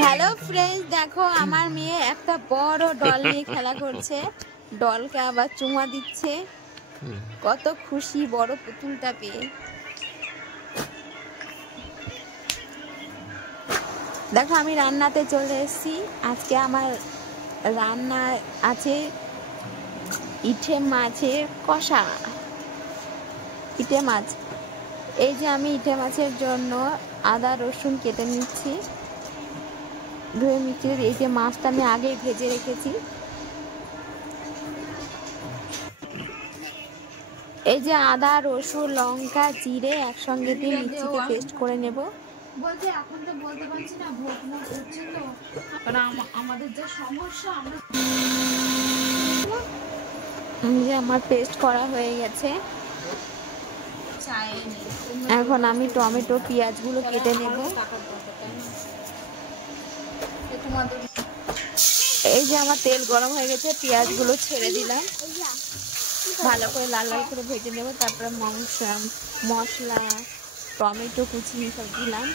Hello friends, দেখো আমার মেয়ে একটা বড় ডল নিয়ে খেলা করছে। ডলকে আবার চুমা দিচ্ছে। কত খুশি বড় পুতুলটা পেয়ে। দেখো আমি রান্নাতে চলে এসেছি। আজকে আমার রান্না আছে ইটে মাছের কষা। ইটে মাছ, এই যে আমি ইটে মাছের জন্য আদা রসুন কেটে নিচ্ছি, ধুয়ে মিশিয়ে। এই যে মাছটা আমি আগে ভেজে রেখেছি। এই যে আদা রসুন লঙ্কা জিরে একসঙ্গে দিয়ে মিক্সিতে পেস্ট করে নেব। বলতে এখন তো বলতে পারছি না, ভোট মোট হচ্ছে তো, কারণ আমাদের যে সমস্যা আমরা যে আমার পেস্ট করা হয়ে গেছে। এখন আমি টমেটো পেঁয়াজগুলো কেটে নেব। এই যে আমার তেল গরম হয়ে গেছে, পেঁয়াজগুলো ছেড়ে দিলাম। ভালো করে লাল লাল করে ভেজে নেব। তারপরে মশলা টমেটো কুচি সব দিলাম।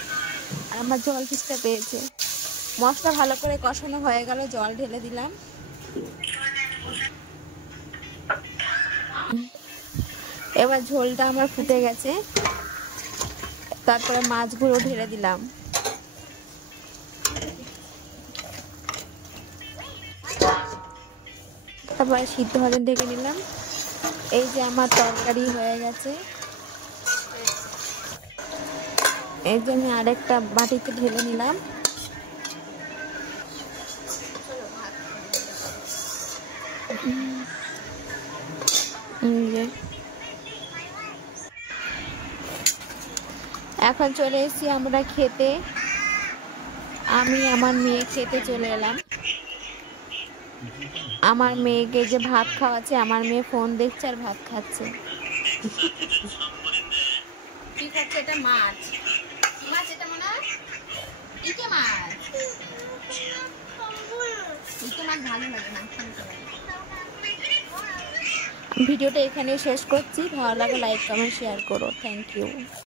আর আমার জল তেষ্টা পেয়েছে। মশলা ভালো করে কষানো হয়ে গেল, জল ঢেলে দিলাম। এবার ঝোলটা আমার ফুটে গেছে। তারপরে মাছগুলো ঢেলে দিলাম। তারপরে সিদ্ধ হতে ঢেকে নিলাম। এই যে আমার তরকারি হয়ে গেছে। এই যে আমি আরেকটা বাটিতে ঢেলে নিলাম। এখন চলে এসেছি আমরা খেতে। আমি আমার মেয়ে খেতে চলে এলাম। আমার মেয়েকে যে ভাত খাওয়াচ্ছে, আমার মেয়ে ফোন দেখছে আর ভাত খাচ্ছে। কি খাচ্ছে? এটা মাছ। মাছ এটা মনে হয় ইটে মাছ। ইটে মাছ ভালো লাগে না। ভিডিওটা এখানে শেষ করছি। ভালো লাগে লাইক কমেন্ট শেয়ার করো। Thank you.